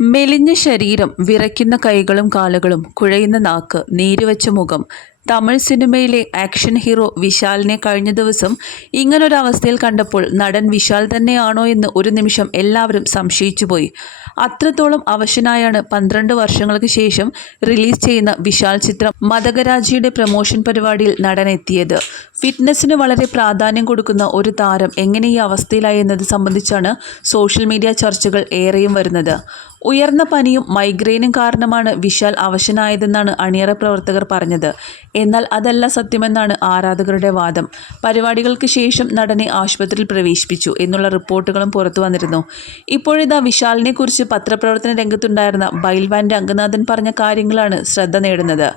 മെലിഞ്ഞ ശരീരം വിറയ്ക്കുന്ന കൈകളും കാലുകളും കുഴയുന്ന നാക്ക് നീരുവച്ച മുഖം. തമിഴ് സിനിമയിലെ ആക്ഷൻ ഹീറോ വിശാലിനെ കഴിഞ്ഞ ദിവസം ഇങ്ങനൊരവസ്ഥയിൽ കണ്ടപ്പോൾ നടൻ വിശാൽ തന്നെയാണോ എന്ന് ഒരു നിമിഷം എല്ലാവരും സംശയിച്ചുപോയി. അത്രത്തോളം അവശനായാണ് പന്ത്രണ്ട് വർഷങ്ങൾക്ക് ശേഷം റിലീസ് ചെയ്യുന്ന വിശാൽ ചിത്രം മതകരാജിയുടെ പ്രമോഷൻ പരിപാടിയിൽ നടൻ എത്തിയത് ഫിറ്റ്നസ്സിന് വളരെ പ്രാധാന്യം കൊടുക്കുന്ന ഒരു താരം എങ്ങനെ ഈ അവസ്ഥയിലായി എന്നത് സംബന്ധിച്ചാണ് സോഷ്യൽ മീഡിയ ചർച്ചകൾ ഏറെയും വരുന്നത്. ഉയർന്ന പനിയും മൈഗ്രെയിനും കാരണമാണ് വിശാൽ അവശനായതെന്നാണ് അണിയറ പ്രവർത്തകർ പറഞ്ഞത്. എന്നാൽ അതല്ല സത്യമെന്നാണ് ആരാധകരുടെ വാദം. പരിപാടികൾക്ക് ശേഷം നടനെ ആശുപത്രിയിൽ പ്രവേശിപ്പിച്ചു എന്നുള്ള റിപ്പോർട്ടുകളും പുറത്തു വന്നിരുന്നു. ഇപ്പോഴിതാ വിശാലിനെ കുറിച്ച് പത്രപ്രവർത്തന രംഗത്തുണ്ടായിരുന്ന ബൈൽവാൻ രംഗനാഥൻ പറഞ്ഞ കാര്യങ്ങളാണ് ശ്രദ്ധ നേടുന്നത്.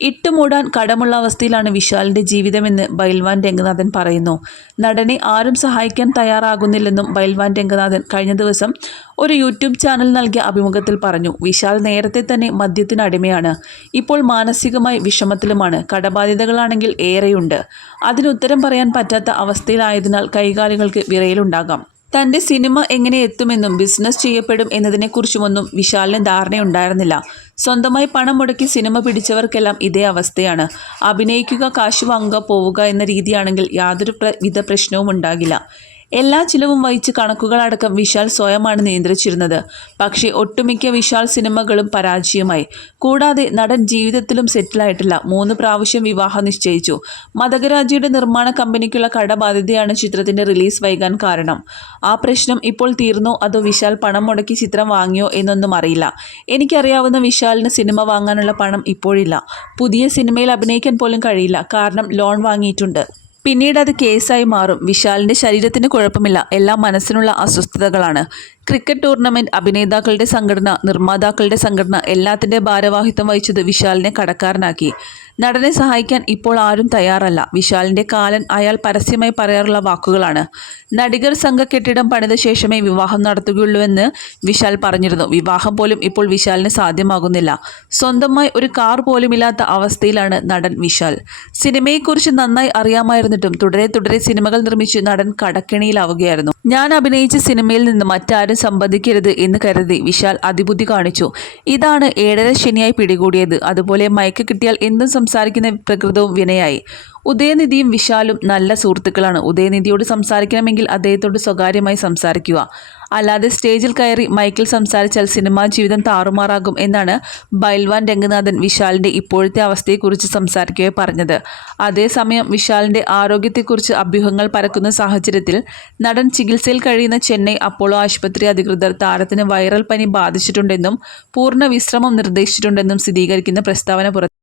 ഇട്ടുമൂടാൻ കടമുള്ള അവസ്ഥയിലാണ് വിശാലിന്റെ ജീവിതമെന്ന് ബൈൽവാൻ രംഗനാഥൻ പറയുന്നു. നടനെ ആരും സഹായിക്കാൻ തയ്യാറാകുന്നില്ലെന്നും ബൈൽവാൻ രംഗനാഥൻ കഴിഞ്ഞ ദിവസം ഒരു യൂട്യൂബ് ചാനൽ നൽകിയ അഭിമുഖത്തിൽ പറഞ്ഞു. വിശാൽ നേരത്തെ തന്നെ മദ്യത്തിന് അടിമയാണ്. ഇപ്പോൾ മാനസികമായി വിഷമത്തിലുമാണ്. കടബാധ്യതകളാണെങ്കിൽ ഏറെയുണ്ട്. അതിനുത്തരം പറയാൻ പറ്റാത്ത അവസ്ഥയിലായതിനാൽ കൈകാലുകൾക്ക് വിറയലുണ്ടാകാം. തന്റെ സിനിമ എങ്ങനെ എത്തുമെന്നും ബിസിനസ് ചെയ്യപ്പെടും എന്നതിനെക്കുറിച്ചുമൊന്നും വിശാലിന് ധാരണയുണ്ടായിരുന്നില്ല. സ്വന്തമായി പണം മുടക്കി സിനിമ പിടിച്ചവർക്കെല്ലാം ഇതേ അവസ്ഥയാണ്. അഭിനയിക്കുക കാശ് വാങ്ങുക പോവുക എന്ന രീതിയാണെങ്കിൽ യാതൊരു വിധ പ്രശ്നവും ഉണ്ടാകില്ല എല്ലാ ചിലവും വഹിച്ച് കണക്കുകളടക്കം വിശാൽ സ്വയമാണ് നിയന്ത്രിച്ചിരുന്നത്. പക്ഷേ ഒട്ടുമിക്ക വിശാൽ സിനിമകളും പരാജയമായി. കൂടാതെ നടൻ ജീവിതത്തിലും സെറ്റിലായിട്ടില്ല. മൂന്ന് പ്രാവശ്യം വിവാഹം നിശ്ചയിച്ചു. മദകരാജിയുടെ നിർമ്മാണ കമ്പനിക്കുള്ള കടബാധ്യതയാണ് ചിത്രത്തിന്റെ റിലീസ് വൈകാൻ കാരണം. ആ പ്രശ്നം ഇപ്പോൾ തീർന്നോ? അതോ വിശാൽ പണം മുടക്കി ചിത്രം വാങ്ങിയോ എന്നൊന്നും അറിയില്ല. എനിക്കറിയാവുന്ന വിശാലിന് സിനിമ വാങ്ങാനുള്ള പണം ഇപ്പോഴില്ല. പുതിയ സിനിമയിൽ അഭിനയിക്കാൻ പോലും കഴിയില്ല. കാരണം ലോൺ വാങ്ങിയിട്ടുണ്ട്. പിന്നീട് അത് കേസായി മാറും. വിശാലിന്റെ ശരീരത്തിന് കുഴപ്പമില്ല. എല്ലാം മനസ്സിനുള്ള അസ്വസ്ഥതകളാണ്. ക്രിക്കറ്റ് ടൂർണമെന്റ് അഭിനേതാക്കളുടെ സംഘടന നിർമ്മാതാക്കളുടെ സംഘടന എല്ലാത്തിന്റെ ഭാരവാഹിത്വം വഹിച്ചത് വിശാലിനെ കടക്കാരനാക്കി. നടനെ സഹായിക്കാൻ ഇപ്പോൾ ആരും തയ്യാറല്ല. വിശാലിന്റെ കാലൻ അയാൾ പരസ്യമായി പറയാറുള്ള വാക്കുകളാണ്. നടികർ സംഘ കെട്ടിടം പണിത ശേഷമേ വിവാഹം നടത്തുകയുള്ളൂവെന്ന് വിശാൽ പറഞ്ഞിരുന്നു. വിവാഹം പോലും ഇപ്പോൾ വിശാലിന് സാധ്യമാകുന്നില്ല. സ്വന്തമായി ഒരു കാർ പോലുമില്ലാത്ത അവസ്ഥയിലാണ് നടൻ വിശാൽ. സിനിമയെക്കുറിച്ച് നന്നായി അറിയാമായിരുന്നിട്ടും തുടരെ തുടരെ സിനിമകൾ നിർമ്മിച്ച് നടൻ കടക്കിണിയിലാവുകയായിരുന്നു. ഞാൻ അഭിനയിച്ച സിനിമയിൽ നിന്ന് മറ്റാരും സംബന്ധിക്കരുത് എന്ന് കരുതി വിശാൽ അതിബുദ്ധി കാണിച്ചു. ഇതാണ് ഏഴര ശനിയായി പിടികൂടിയത്. അതുപോലെ മയക്ക് കിട്ടിയാൽ എന്തും സംസാരിക്കുന്ന പ്രകൃതവും വിനയായി. ഉദയനിധിയും വിശാലും നല്ല സുഹൃത്തുക്കളാണ്. ഉദയനിധിയോട് സംസാരിക്കണമെങ്കിൽ അദ്ദേഹത്തോട് സ്വകാര്യമായി സംസാരിക്കുക. അല്ലാതെ സ്റ്റേജിൽ കയറി മൈക്കിൽ സംസാരിച്ചാൽ സിനിമാ ജീവിതം താറുമാറാകും എന്നാണ് ബൈൽവാൻ രംഗനാഥൻ വിശാലിന്റെ ഇപ്പോഴത്തെ അവസ്ഥയെക്കുറിച്ച് സംസാരിക്കുകയെ പറഞ്ഞത്. അതേസമയം വിശാലിന്റെ ആരോഗ്യത്തെക്കുറിച്ച് അഭ്യൂഹങ്ങൾ പരക്കുന്ന സാഹചര്യത്തിൽ നടൻ ചികിത്സയിൽ കഴിയുന്ന ചെന്നൈ അപ്പോളോ ആശുപത്രി അധികൃതർ താരത്തിന് വൈറൽ പനി ബാധിച്ചിട്ടുണ്ടെന്നും പൂർണ വിശ്രമം നിർദ്ദേശിച്ചിട്ടുണ്ടെന്നും സ്ഥിരീകരിക്കുന്ന പ്രസ്താവന പുറത്തു